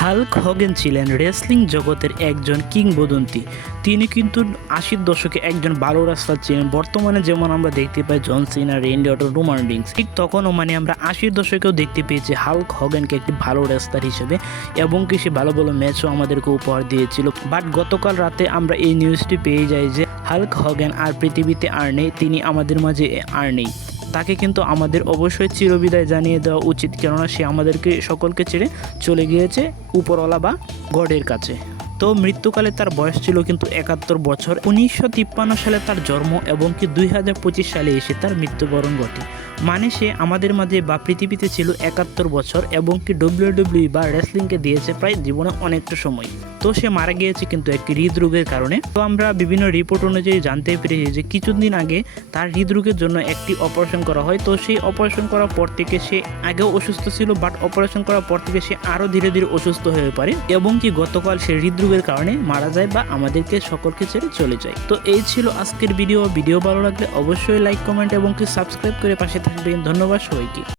Hulk হগেন ছিলেন wrestling জগতের একজন কিংবদন্তি। তিনি কিন্তু আশির দশকে একজন ভালো রাস্তা ছিলেন। বর্তমানে যেমন আমরা দেখতে পাই জন সিনা রেন্ডি অটো রোমান রিংস। ঠিক তখনও মানে আমরা আশির দশকেও দেখতে পেয়েছি হাল্ক হগেনকে একটি ভালো রাস্তার হিসেবে এবং কি সে ভালো ভালো ম্যাচও আমাদেরকে উপহার দিয়েছিল। বাট গতকাল রাতে আমরা এই নিউজটি পেয়ে যাই যে হাল্ক হগেন আর পৃথিবীতে আর নেই, তিনি আমাদের মাঝে আর নেই। তাকে কিন্তু আমাদের অবশ্যই চিরবিদায় জানিয়ে দেওয়া উচিত, কেননা সে আমাদেরকে সকলকে ছেড়ে চলে গিয়েছে উপরওয়ালা বা গডের কাছে। তো মৃত্যুকালে তার বয়স ছিল কিন্তু একাত্তর বছর। উনিশশো তিপ্পান্ন সালে তার জন্ম এবং কি দুই হাজার পঁচিশ সালে এসে তার মৃত্যুবরণ ঘটে। মানে সে আমাদের মাঝে বা পৃথিবীতে ছিল একাত্তর বছর এবং কি ডব্লিউডব্লিউ বা রেসলিংকে দিয়েছে প্রায় জীবনে অনেকটা সময়। তো সে মারা গিয়েছে কিন্তু একটি হৃদরোগের কারণে। তো আমরা বিভিন্ন রিপোর্ট অনুযায়ী জানতে পেরেছি যে কিছুদিন আগে তার হৃদরোগের জন্য একটি অপারেশন করা হয়। তো সেই অপারেশন করার পর থেকে সে আগেও অসুস্থ ছিল, বাট অপারেশন করার পর থেকে সে আরও ধীরে ধীরে অসুস্থ হয়ে পড়ে এবং কি গতকাল সে হৃদরোগের কারণে মারা যায় বা আমাদেরকে সকলকে ছেড়ে চলে যায়। তো এই ছিল আজকের ভিডিও। ভিডিও ভালো লাগলে অবশ্যই লাইক কমেন্ট এবং কি সাবস্ক্রাইব করে পাশে থাকবেন। ধন্যবাদ সবাইকে।